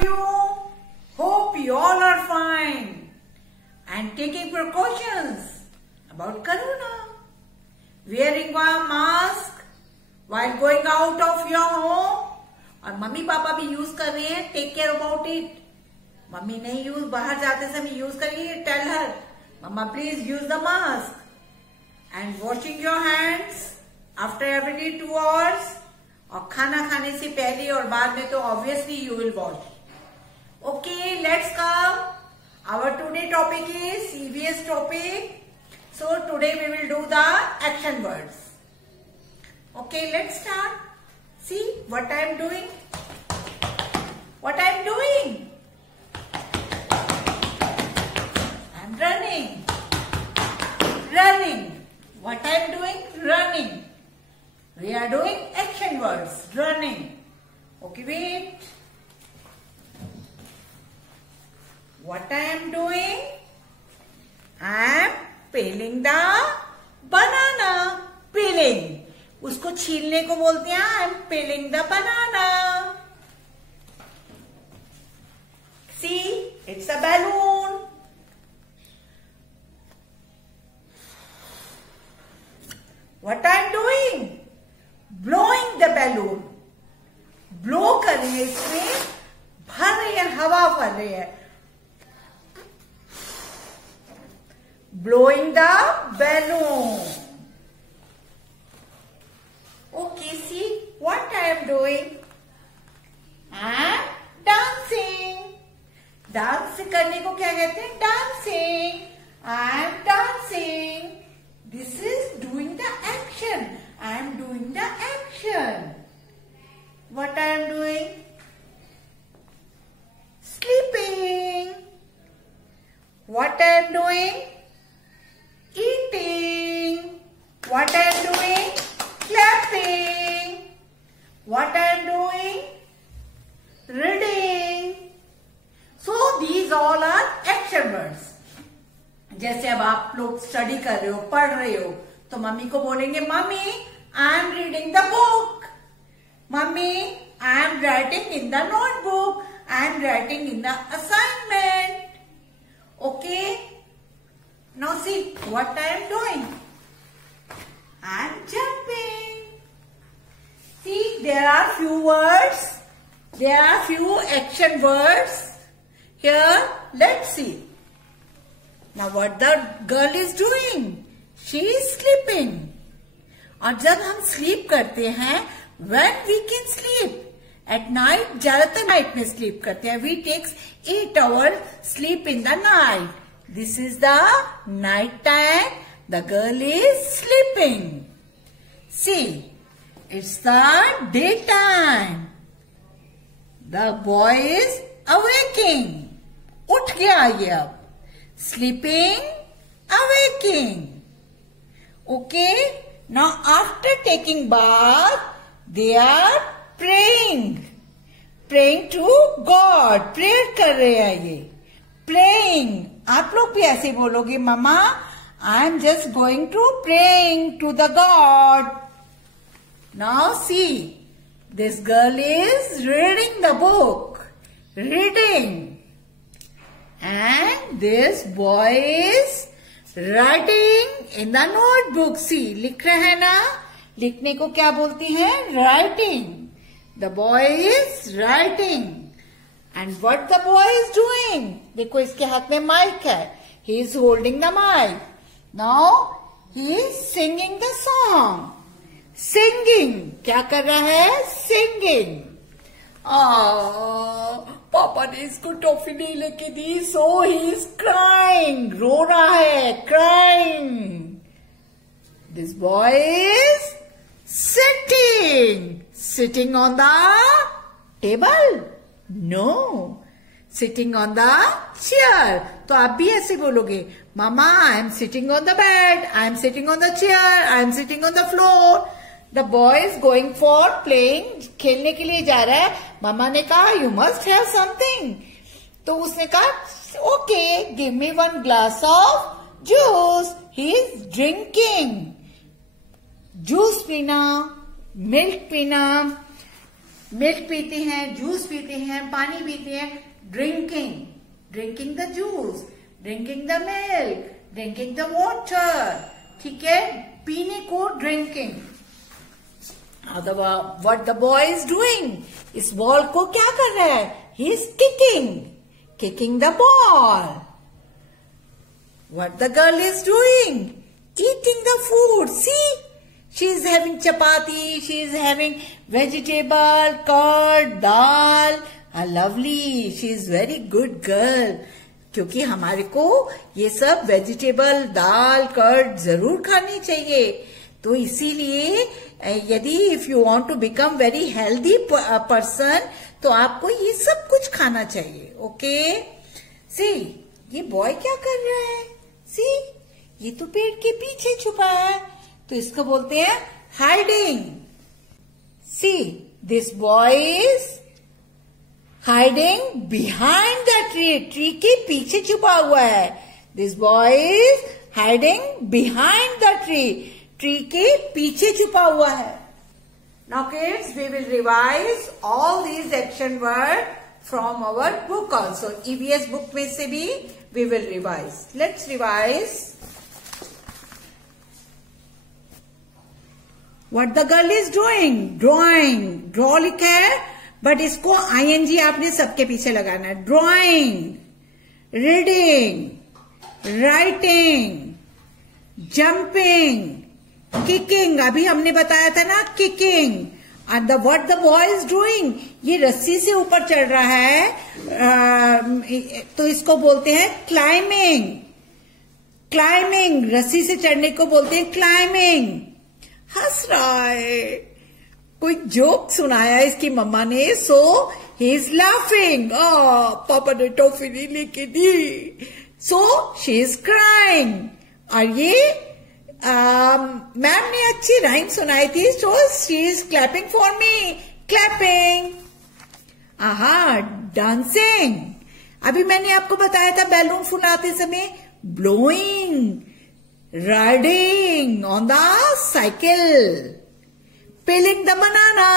of you. Hope you all are fine and taking precautions about corona. Wearing a mask while going out of your home. और mummy papa भी use कर रहे हैं. Take care about it. Mummy नहीं use बाहर जाते समय use करिए. Tell her mama please use the mask. And washing your hands after every 2 hours. और खाना खाने से पहले और बाद में तो obviously you will wash. Okay, let's come. Our today topic is EVS topic. So today we will do the action words. Okay, let's start. See what I am doing. What I am doing? I am running. Running. What I am doing? Running. We are doing action words. Running. Okay, wait. What I am doing? I am peeling the banana. Peeling. उसको छीलने को बोलते हैं I am peeling the banana. See, it's a balloon. What I am doing? Blowing the balloon. Blow कर रहे हैं, इसमें भर रही है, हवा भर रही है. Blowing the balloon. Okay, see what I am doing. I am dancing. Dance करने को क्या कहते हैं? Dancing. I am dancing. This is doing the action. I am doing the action. What I am doing? Sleeping. What I am doing? Eating. What I am doing? Clapping. What I am doing? Reading. So these all are action words. जैसे अब आप लोग study कर रहे हो, पढ़ रहे हो, तो मम्मी को बोलेंगे mummy I am reading the book. Mummy I am writing in the notebook. I am writing in the assignment. Okay. Now see what I am doing. I am jumping. See, there are few words. There are few action words. Here, let's see. Now what the girl is doing? She is sleeping. और जब हम sleep करते हैं, when we can sleep? At night, ज्यादातर night में sleep करते हैं. We takes 8 hours sleep in the night. This is the night time. The girl is sleeping. See, it's the daytime. The boy is awaking. उठ गया ये अब. Sleeping, awaking. Okay. Now after taking bath, they are praying. Praying to God. Prayer कर रहे हैं ये. Praying. आप लोग भी ऐसे बोलोगे mama I am just going to praying to the god. Now see this girl is reading the book. Reading. And this boy is writing in the notebook. See लिख रहे हैं ना. लिखने को क्या बोलती हैं? Writing. The boy is writing. And what the boy is doing? देखो इसके हाथ में माइक है. He is holding the mic. Now he is singing the song. Singing. क्या कर रहा है? Singing. पापा ने इसको टॉफी नहीं लेके दी, so he is crying. रो रहा है. Crying. This boy is sitting. Sitting on the table. No, sitting on the chair. तो आप भी ऐसे बोलोगे mama I am sitting on the bed. I am sitting on the chair. I am sitting on the floor. The boy is going for playing. खेलने के लिए जा रहा है. मामा ने कहा यू मस्ट हैव समथिंग. तो उसने कहा okay give me 1 glass of juice. He is drinking. Juice पीना, मिल्क पीना. मिल्क पीते हैं, जूस पीते हैं, पानी पीते हैं. Drinking, drinking the juice, drinking the milk, drinking the water. ठीक है, पीने को drinking. What the boy is doing, इस बॉल को क्या कर रहा है? He is kicking, kicking the ball. What the girl is doing? Eating the food. See, she is having chapati, she is having vegetable, curd, dal. Lovely. She is very good girl. क्योंकि हमारे को ये सब vegetable, दाल, curd जरूर खानी चाहिए. तो इसीलिए यदि if you want to become very healthy person तो आपको ये सब कुछ खाना चाहिए. ओके. सी, ये बॉय क्या कर रहा है? सी, ये तो पेड़ के पीछे छुपा है, तो इसको बोलते हैं hiding. See, this boy is hiding behind the tree. Tree के पीछे छुपा हुआ है. This boy is hiding behind the tree. Tree के पीछे छुपा हुआ है. Now kids, we will revise all these action word from our book also. EVS book में से भी we will revise. Let's revise. What the girl is doing? Drawing. Draw लिखा है, but इसको ing आपने सबके पीछे लगाना है. Drawing, reading, writing, jumping, kicking. अभी हमने बताया था ना, kicking. And what the boy is doing? ये रस्सी से ऊपर चढ़ रहा है, तो इसको बोलते हैं क्लाइंबिंग. क्लाइंबिंग, रस्सी से चढ़ने को बोलते हैं क्लाइंबिंग. हंस रहा है, कोई जोक सुनाया इसकी मम्मा ने, सो ही इज लाफिंग. पापा ने टॉफी नहीं लेके दी, सो शी इज क्राइंग. और ये मैम ने अच्छी राइम सुनाई थी, so she is clapping for me. Clapping. आहा, डांसिंग. अभी मैंने आपको बताया था बैलून फुलाते समय. Blowing, riding on the cycle, peeling the banana,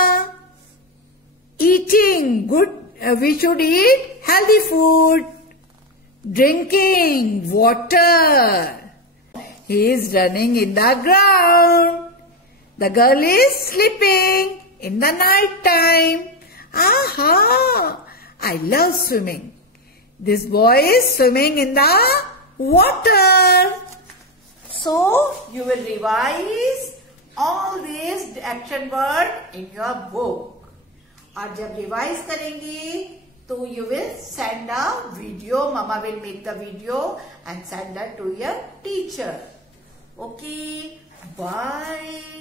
eating good. We should eat healthy food. Drinking water. He is running in the ground. The girl is sleeping in the night time. Aha! I love swimming. This boy is swimming in the water. So, you will revise all these action word in your book. और जब revise करेंगे तो you will send a video. Mama will make the video and send that to your teacher. Okay, bye.